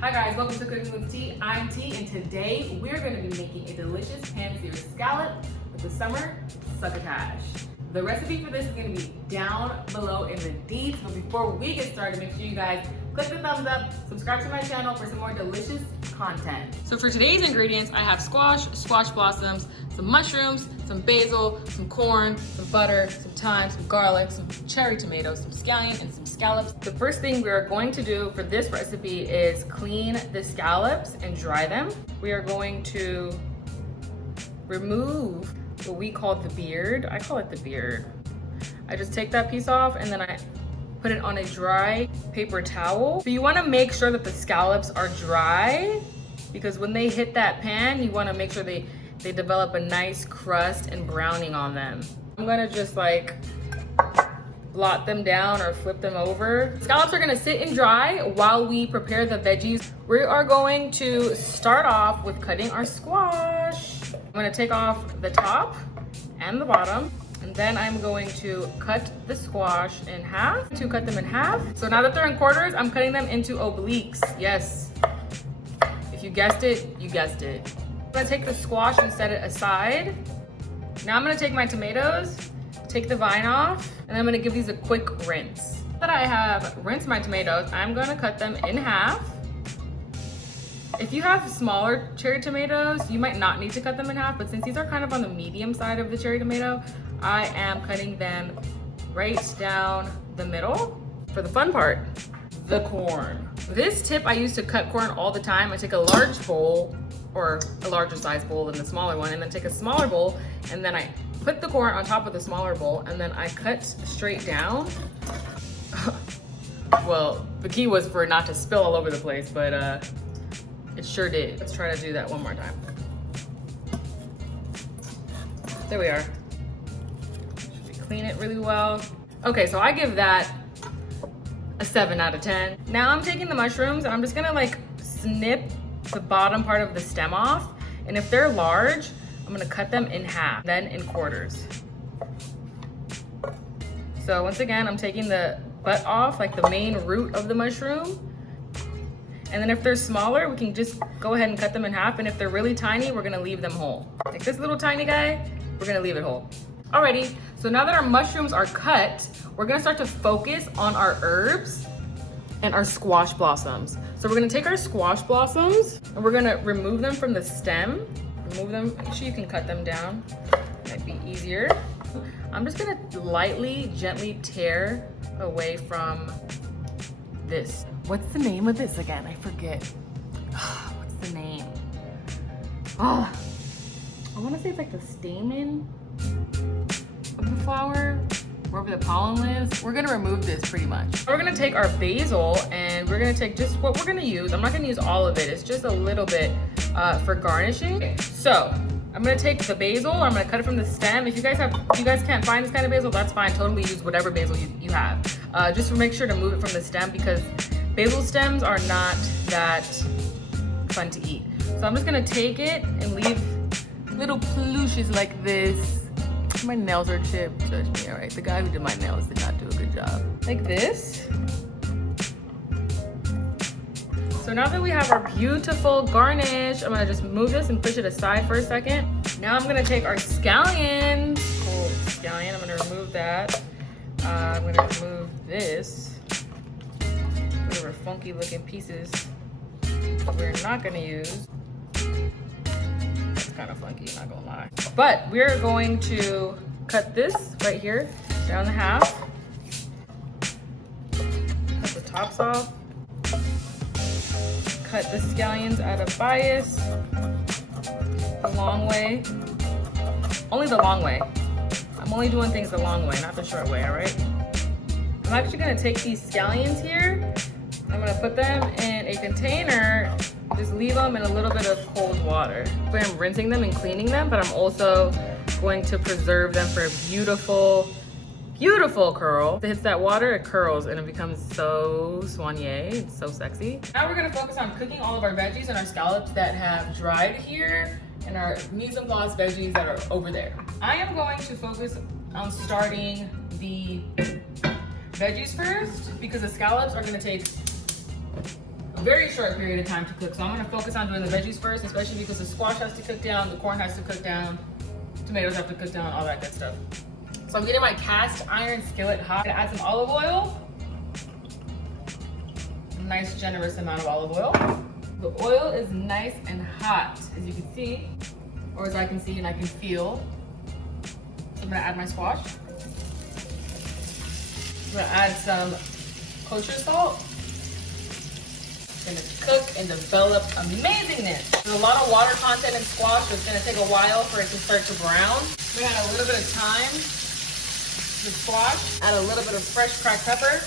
Hi guys, welcome to Cooking with Tea. I'm T, and today we're going to be making a delicious pan-seared scallop with the summer succotash. The recipe for this is going to be down below in the deets, but before we get started, make sure you guys click the thumbs up, subscribe to my channel for some more delicious content. So for today's ingredients, I have squash blossoms, some mushrooms, some basil, some corn, some butter, some thyme, some garlic, some cherry tomatoes, some scallion, and some scallops. The first thing we are going to do for this recipe is clean the scallops and dry them. We are going to remove what we call the beard. I call it the beard. I just take that piece off and then I put it on a dry paper towel. So you wanna make sure that the scallops are dry because when they hit that pan, you wanna make sure they develop a nice crust and browning on them. I'm gonna just like blot them down or flip them over. Scallops are gonna sit and dry while we prepare the veggies. We are going to start off with cutting our squash. I'm gonna take off the top and the bottom, and then I'm going to cut the squash in half, to cut them in half. So now that they're in quarters, I'm cutting them into obliques. Yes, if you guessed it, you guessed it. I'm gonna take the squash and set it aside. Now I'm gonna take my tomatoes, take the vine off, and I'm gonna give these a quick rinse. Now that I have rinsed my tomatoes, I'm gonna cut them in half. If you have smaller cherry tomatoes, you might not need to cut them in half, but since these are kind of on the medium side of the cherry tomato, I am cutting them right down the middle. For the fun part, the corn. This tip I use to cut corn all the time. I take a large bowl, or a larger size bowl than the smaller one, and then take a smaller bowl, and then I put the corn on top of the smaller bowl, and then I cut straight down. Well, the key was for it not to spill all over the place, but it sure did. Let's try to do that one more time. There we are. Should we clean it really well? Okay, so I give that a 7 out of 10. Now I'm taking the mushrooms and I'm just gonna like snip the bottom part of the stem off. And if they're large, I'm gonna cut them in half, then in quarters. So once again, I'm taking the butt off, like the main root of the mushroom. And then if they're smaller, we can just go ahead and cut them in half. And if they're really tiny, we're gonna leave them whole. Like this little tiny guy, we're gonna leave it whole. Alrighty, so now that our mushrooms are cut, we're gonna start to focus on our herbs and our squash blossoms. So we're gonna take our squash blossoms and we're gonna remove them from the stem. Remove them, make sure you can cut them down. Might be easier. I'm just gonna lightly, gently tear away from this. What's the name of this again? I forget. What's the name? Oh, I wanna say it's like the stamen of the flower, wherever the pollen lives. We're gonna remove this pretty much. We're gonna take our basil and we're gonna take just what we're gonna use. I'm not gonna use all of it. It's just a little bit for garnishing. So I'm gonna take the basil, I'm gonna cut it from the stem. If you guys can't find this kind of basil, that's fine. Totally use whatever basil you have. Just make sure to move it from the stem because basil stems are not that fun to eat. So I'm just gonna take it and leave little plushes like this. My nails are chipped, judge me, all right? The guy who did my nails did not do a good job. Like this. So now that we have our beautiful garnish, I'm gonna just move this and push it aside for a second. Now I'm gonna take our scallions. Cool scallion, I'm gonna remove that. I'm gonna remove this. Whatever funky looking pieces we're not gonna use. It's kind of funky, not gonna lie. But we're going to cut this right here down the half. Cut the tops off. Cut the scallions out of bias. The long way. Only the long way. I'm only doing things the long way, not the short way, all right? I'm actually gonna take these scallions here. I'm gonna put them in a container, just leave them in a little bit of cold water. I'm rinsing them and cleaning them, but I'm also going to preserve them for a beautiful, beautiful curl. If it hits that water, it curls and it becomes so soigné, it's so sexy. Now we're gonna focus on cooking all of our veggies and our scallops that have dried here and our mise en place veggies that are over there. I am going to focus on starting the veggies first because the scallops are gonna take a very short period of time to cook. So I'm gonna focus on doing the veggies first, especially because the squash has to cook down, the corn has to cook down, tomatoes have to cook down, all that good stuff. So I'm getting my cast iron skillet hot. I'm gonna add some olive oil. A nice generous amount of olive oil. The oil is nice and hot, as you can see, or as I can see and I can feel. So I'm gonna add my squash. I'm gonna add some kosher salt. It's gonna cook and develop amazingness. There's a lot of water content in squash, so it's gonna take a while for it to start to brown. We add a little bit of thyme to the squash. Add a little bit of fresh cracked pepper.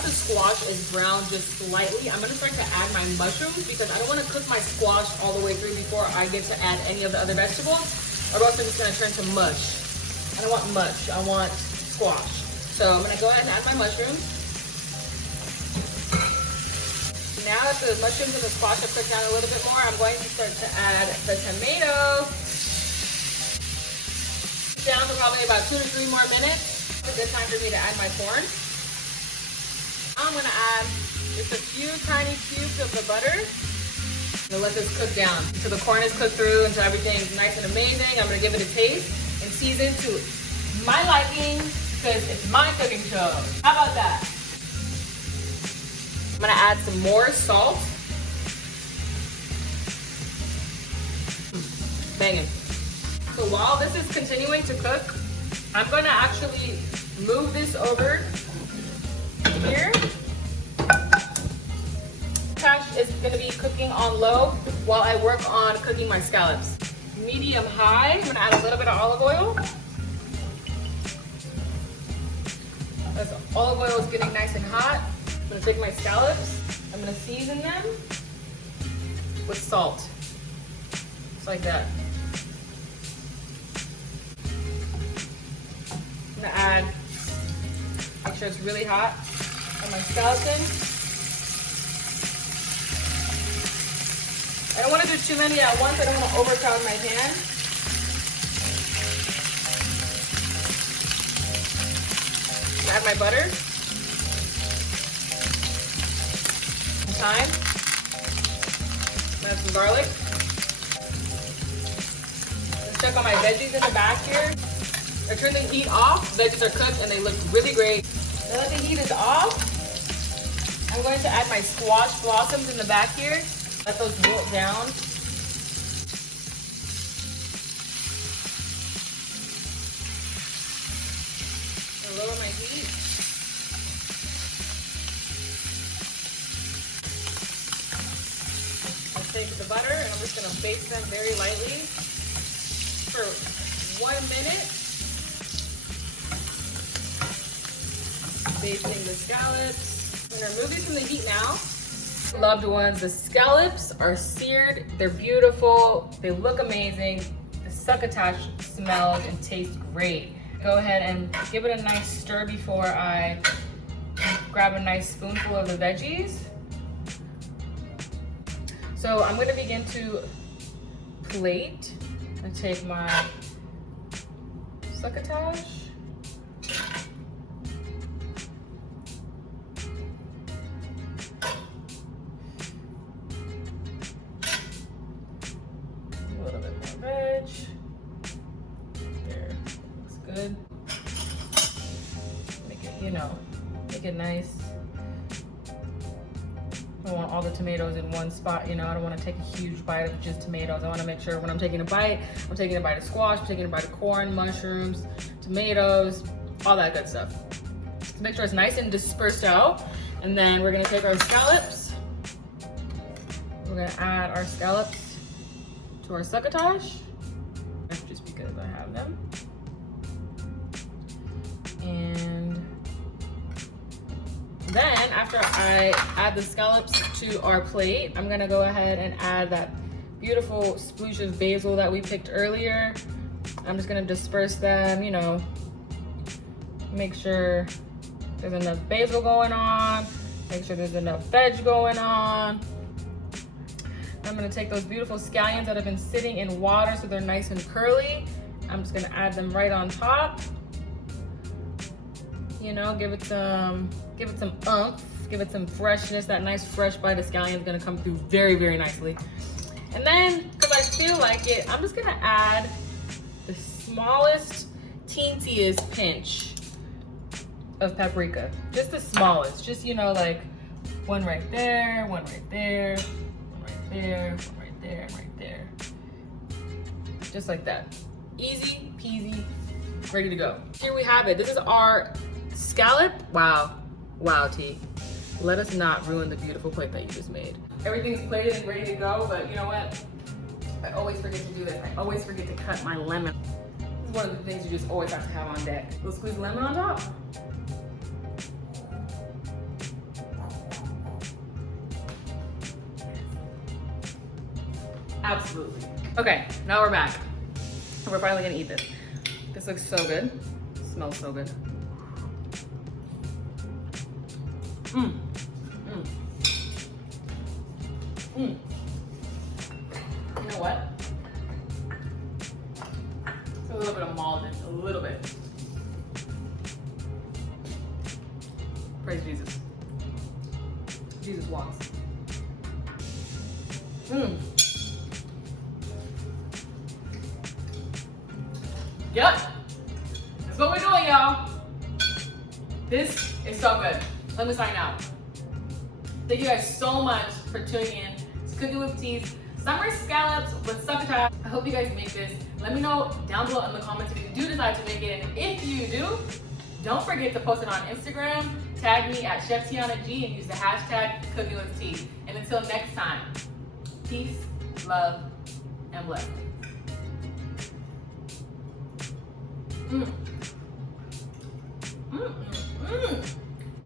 The squash is browned just slightly. I'm gonna start to add my mushrooms because I don't wanna cook my squash all the way through before I get to add any of the other vegetables, or else it's gonna turn to mush. I don't want mush, I want squash. So I'm gonna go ahead and add my mushrooms. Now that the mushrooms and the squash have cooked down a little bit more, I'm going to start to add the tomato. Down for probably about 2 to 3 more minutes. It's a good time for me to add my corn. I'm gonna add just a few tiny cubes of the butter. I'm gonna let this cook down until the corn is cooked through, until everything's nice and amazing. I'm gonna give it a taste and season to my liking because it's my cooking show. How about that? I'm gonna add some more salt. Banging. So while this is continuing to cook, I'm gonna actually move this over here. Succotash is going to be cooking on low while I work on cooking my scallops. Medium high. I'm going to add a little bit of olive oil. As olive oil is getting nice and hot, I'm going to take my scallops. I'm going to season them with salt. Just like that. I'm going to add, make sure it's really hot. And my scallops in. I don't want to do too many at once. I don't want to overcrowd my pan. Add my butter. Some thyme. Add some garlic. Let's check on my veggies in the back here. I turned the heat off. Veggies are cooked and they look really great. Now that the heat is off, I'm going to add my squash blossoms in the back here. Let those wilt down. And lower my heat. I'll take the butter and I'm just going to baste them very lightly for 1 minute. Basting the scallops. I'm gonna remove these from the heat now. Loved ones, the scallops are seared. They're beautiful. They look amazing. The succotash smells and tastes great. Go ahead and give it a nice stir before I grab a nice spoonful of the veggies. So I'm gonna begin to plate and take my succotash. Veg. There, looks good. Make it, make it nice. I don't want all the tomatoes in one spot, I don't want to take a huge bite of just tomatoes. I want to make sure when I'm taking a bite, I'm taking a bite of squash, I'm taking a bite of corn, mushrooms, tomatoes, all that good stuff. So make sure it's nice and dispersed out. And then we're going to take our scallops. We're going to add our scallops to our succotash, just because I have them. And then after I add the scallops to our plate, I'm gonna go ahead and add that beautiful sploosh of basil that we picked earlier. I'm just gonna disperse them, make sure there's enough basil going on, make sure there's enough veg going on. I'm gonna take those beautiful scallions that have been sitting in water so they're nice and curly. I'm just gonna add them right on top. Give it some oomph, give it some freshness. That nice fresh bite of scallion is gonna come through very, very nicely. And then, because I feel like it, I'm just gonna add the smallest, teensiest pinch of paprika. Just the smallest, just, you know, like one right there, one right there, one right there, one right there, and right there. Just like that. Easy peasy, ready to go. Here we have it. This is our scallop. Wow, wow, T. Let us not ruin the beautiful plate that you just made. Everything's plated and ready to go, but you know what? I always forget to do this. I always forget to cut my lemon. This is one of the things you just always have to have on deck. We'll squeeze lemon on top. Absolutely. Okay, now we're back. We're finally gonna eat this. This looks so good. Smells so good. Mmm. Mmm. Mmm. You know what? It's a little bit of maldon, a little bit. Praise Jesus. Jesus walks. Mmm. Yep. That's what we're doing, y'all. This is so good. Let me sign out. Thank you guys so much for tuning in. It's Cooking with Tea's Summer Scallops with Succotash. I hope you guys make this. Let me know down below in the comments if you do decide to make it. And if you do, don't forget to post it on Instagram, tag me at Chef Tiana G, and use the hashtag #CookingWithTee. And until next time, peace, love, and blessings. Mm. Mm, mm, mm.